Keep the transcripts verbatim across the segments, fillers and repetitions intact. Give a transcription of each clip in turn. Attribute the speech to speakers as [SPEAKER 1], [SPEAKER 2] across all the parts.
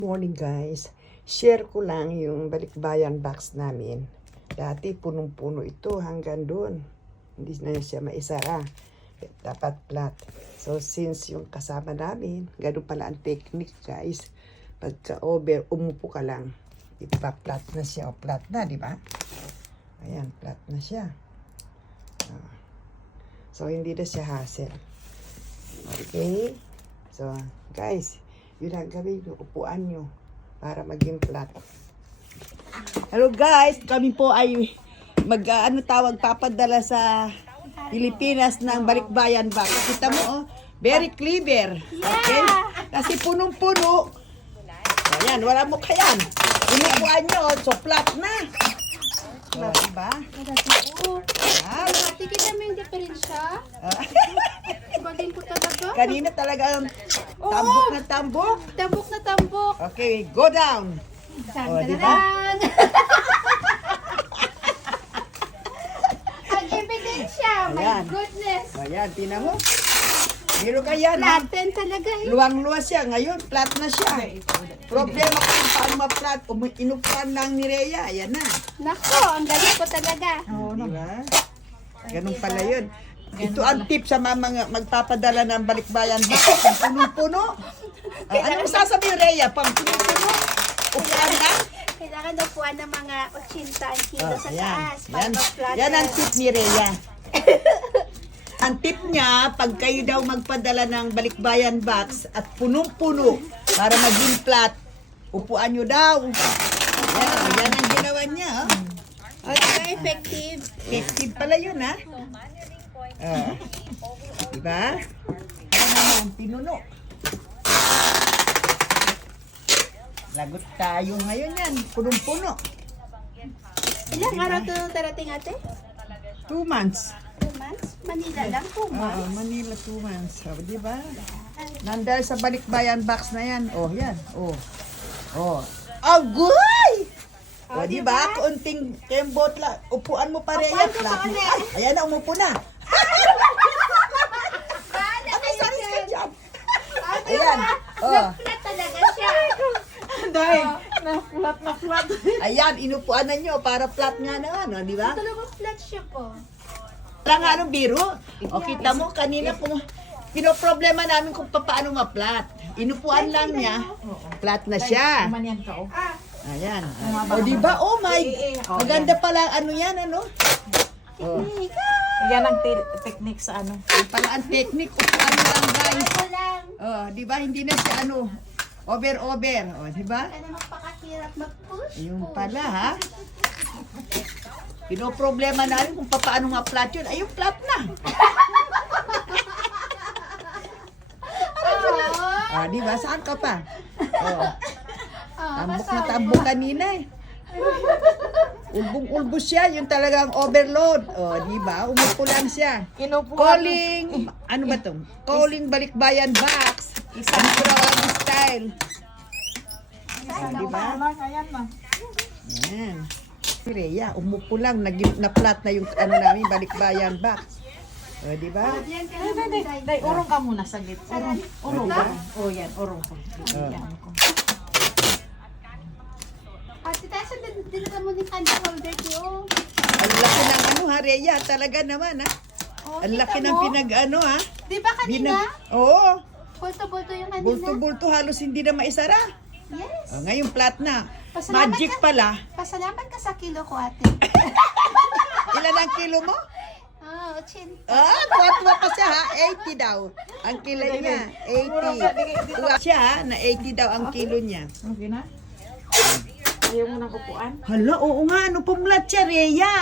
[SPEAKER 1] Morning guys, share ko lang yung balikbayan box namin. Dati punong-puno ito hanggang doon. Hindi na siya maisara. Dapat flat. So since yung kasama namin, ganun pala ang technique guys. Pagka over, umupo ka lang. Ipa-flat na siya o flat na, di ba? Ayan, flat na siya. So hindi na siya hassle. Okay? So guys, yun ang gawin yung upuan nyo para maging flat. Hello guys, kami po ay mag uh, ano tawag papadala sa Pilipinas ng balikbayan box. Kita mo oh, very clever. Okay? Kasi punong-puno. Ayan, wala mo kayan. Inupuan nyo, so flat na. Flat ba?
[SPEAKER 2] Ah, nakikita mo yung diferensya? Bagay po talaga.
[SPEAKER 1] Kanina talaga tambok na tambok.
[SPEAKER 2] Tambok na tambok.
[SPEAKER 1] Okay, go down. Oh, di ba?
[SPEAKER 2] Ang ebidensya, my
[SPEAKER 1] Ayan.
[SPEAKER 2] goodness.
[SPEAKER 1] Ayan, tinan mo. Meron ka yan, ha?
[SPEAKER 2] Flatten talaga eh.
[SPEAKER 1] Luwang-luwa siya. Ngayon, flat na siya. Problema ko kung paano ma-flat. Kung inupan lang ni Rhea, ayan na.
[SPEAKER 2] Nako, ang galing po talaga.
[SPEAKER 1] Di ba? Ganun pala yun. Ito ang tip sa mga magpapadala ng balikbayan box. Pang puno-puno. Ah, ano masasabi, Rhea? Pang puno-puno? Upuan lang?
[SPEAKER 2] Kailangan daw po ng mga eighty ang kilo
[SPEAKER 1] Oh,
[SPEAKER 2] sa
[SPEAKER 1] ayan.
[SPEAKER 2] taas. Para
[SPEAKER 1] Yan,
[SPEAKER 2] ma-flatten.
[SPEAKER 1] yan ang tip ni Rhea. Ang tip niya, pag kayo daw magpadala ng balikbayan box at punong-puno para maging flat, upuan nyo daw. Yan, yan ang ginawa niya. Oh.
[SPEAKER 2] Okay, effective.
[SPEAKER 1] Effective pala yun, ha? Ah. Diba? Ano naman, pinuno. Lagot tayo ngayon yan, punong-puno.
[SPEAKER 2] Ilang araw ito darating ate?
[SPEAKER 1] Two months.
[SPEAKER 2] Two months? Manila lang po
[SPEAKER 1] Oo,
[SPEAKER 2] ba?
[SPEAKER 1] Manila two months. Oh, di ba? Nandahil sa balikbayan box na yan. Oh, yan. Oh. Oh. Agoy! Oh, di ba? Kaunting kembot lang. Upuan mo pa rin yan. Flat mo. Ay, ayan na, umupo na. Ano saris ka dyan? Ayan. Oh.
[SPEAKER 2] Flat talaga siya.
[SPEAKER 1] Dahil, na flat na flat. Ayan, inupuan na nyo para flat nga naman. Oh, di ba?
[SPEAKER 2] Talaga flat siya po.
[SPEAKER 1] Wala nga anong biro. O kita mo, kanina kung pinoproblema namin kung paano ma-flat. Inupuan lang niya, flat na siya.
[SPEAKER 2] Ah,
[SPEAKER 1] Ayan. O di ba? Oh my, maganda pala ano yan, ano? Oh.
[SPEAKER 3] Yan ang te- technique sa ano.
[SPEAKER 1] Yan pala ang technique, upuan lang guys.
[SPEAKER 2] ito lang.
[SPEAKER 1] Oh, di ba? Hindi na siya ano, over-over. O, di ba?
[SPEAKER 2] Kaya magpakahirap mag-push.
[SPEAKER 1] Ayun pala ha. Pinoproblema namin kung paano ma-flat yun. Ayun, flat na. Ah, di ba? Saan ka pa? Oh. Tambok na tambok kanina eh. Ulbong-ulbo siya, yung talagang overload. Oh, di ba? Umupo lang siya. Calling, ano ba 'to? Calling balikbayan box. Isang Kurawagi style. Oh, di ba?
[SPEAKER 3] Ayan na.
[SPEAKER 1] Yan. Si Rhea, umupo lang, naging na-flat na yung ano namin, balikbayan box. O, di ba?
[SPEAKER 2] Yan ka
[SPEAKER 3] Day,
[SPEAKER 2] naman,
[SPEAKER 3] day,
[SPEAKER 2] Day.
[SPEAKER 3] day, urong ka muna sa git. Urong, urong
[SPEAKER 1] Diba?
[SPEAKER 3] ka. Oh, yan, urong ka. Yan ko.
[SPEAKER 2] Ate Tasha, dinala mo ni candy holder ko.
[SPEAKER 1] Ang laki ng ano ha, Rhea, talaga naman ha.
[SPEAKER 2] Oh,
[SPEAKER 1] Ang
[SPEAKER 2] kita
[SPEAKER 1] laki ng
[SPEAKER 2] mo?
[SPEAKER 1] pinag ano ha.
[SPEAKER 2] Di ba kanina?
[SPEAKER 1] Binag, oo,
[SPEAKER 2] Bulto-bulto yung kanina.
[SPEAKER 1] bulto-bulto halos hindi na maisara.
[SPEAKER 2] Yes.
[SPEAKER 1] O, ngayon flat na.
[SPEAKER 2] Pasalamat
[SPEAKER 1] Magic
[SPEAKER 2] ka-
[SPEAKER 1] pala.
[SPEAKER 2] Pasalamat ka sa kilo ko, ate.
[SPEAKER 1] Ilan ang kilo mo?
[SPEAKER 2] Oh, chin.
[SPEAKER 1] Ah, tuwa-tuwa pa siya ha, eighty daw. Ang kilo niya, eighty. Tuwa siya ha, na eighty daw ang kilo niya.
[SPEAKER 3] Okay na? Ayaw mo ng upuan?
[SPEAKER 1] Hala, oo nga, ano pumlat siya, Rhea?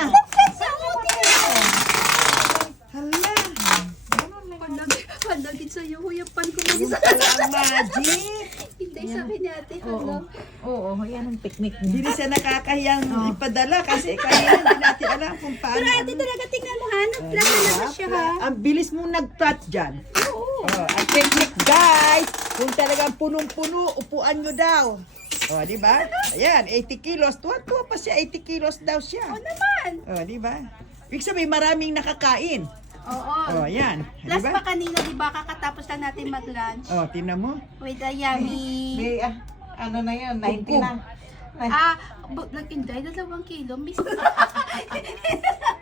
[SPEAKER 1] Hala,
[SPEAKER 2] Pandagin sa iyo, huyapan ko
[SPEAKER 1] yung pala ang magic.
[SPEAKER 2] Hindi, sabi ni ate,
[SPEAKER 3] Oo.
[SPEAKER 2] hello.
[SPEAKER 3] Oo, yan ang technique
[SPEAKER 1] Hindi
[SPEAKER 3] niya.
[SPEAKER 1] rin siya nakakahiyang ipadala kasi kaya hindi natin alam kung paano.
[SPEAKER 2] Pero ate talaga, tingnan mo ha, nag-flat na naman siya ha.
[SPEAKER 1] Ang bilis mong nag-flat dyan.
[SPEAKER 2] Oo.
[SPEAKER 1] Oh, ang technique guys, kung talagang punong-puno, upuan nyo daw. Oh, di ba? Ayan, eighty kilos. Tuwa-tuwa pa siya, eighty kilos daw siya.
[SPEAKER 2] Oo naman.
[SPEAKER 1] Oh, di ba? Ibig sabihin, maraming nakakain.
[SPEAKER 2] Oo.
[SPEAKER 1] Oh, ayan. Di
[SPEAKER 2] Last
[SPEAKER 1] ba?
[SPEAKER 2] pa kanina, di ba, kakatapos lang natin mag-lunch
[SPEAKER 1] Oh, tingnan mo.
[SPEAKER 2] with a yummy
[SPEAKER 3] May, ah, ano na yun, ninety
[SPEAKER 1] Kugkog.
[SPEAKER 3] na.
[SPEAKER 2] Ah, bu- nag-inday, dalawang kilo, miss.